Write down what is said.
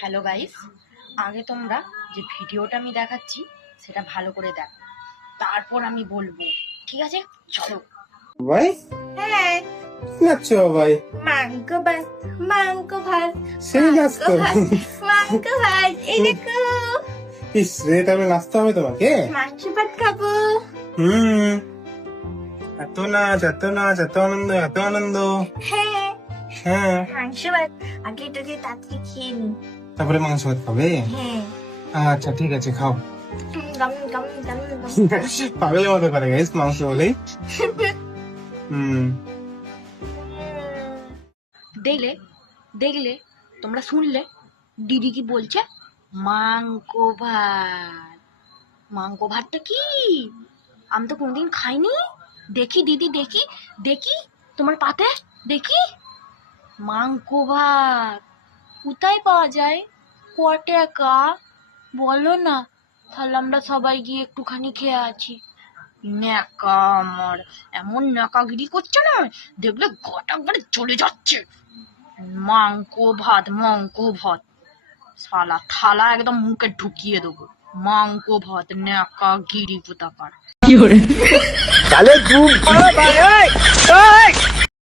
Hello guys, আগে তোমরা যে ভিডিওটা আমি দেখাচ্ছি সেটা ভালো করে দেখ, তারপর আমি বলবো, ঠিক আছে? চলো। ভাই হ্যাঁ, নাচছো ভাই? মাংস ভাত, মাংস ভাত, সেই নাচ তো। মাংস ভাত, এই দেখো ইস রে, তাহলে নাচতে হবে তোমাকে। মাংস ভাত খাবো। হুম, এত নাচ, এত নাচ, এত আনন্দ, এত আনন্দ। হ্যাঁ, হ্যাঁ, মাংস ভাত আগে তোকে তাড়াতাড়ি খেয়ে নি। তারপরে মাংস ভাত খাবে? হ্যাঁ, আচ্ছা ঠিক আছে, খাও। গাম গাম গাম গাম। পাগলের মতো করে গাইস মাংস বলেই। হুম, দেখলে দেখলে তোমরা শুনলে দিদি কি বলছে? মাংকো ভাত। মাংকো ভাতটা কি? আমি তো কোনদিন খাইনি। দেখি দিদি, দেখি দেখি তোমার পাতে, দেখি মাংকো ভাত কোথায় পাওয়া যায়, ক টাকা বলো না, তাহলে আমরা সবাই গিয়ে একটুখানি খেয়ে আছি। ন্যাকা আমার এমন ন্যাকাগিরি করছে না, দেখলে গটা একবারে চলে যাচ্ছে। মাংকো ভাত, মাংকো ভাত, শালা থালা একদম মুখে ঢুকিয়ে দেবো। মাংকো ভাত, ন্যাকাগিরি কোথাকার। তাহলে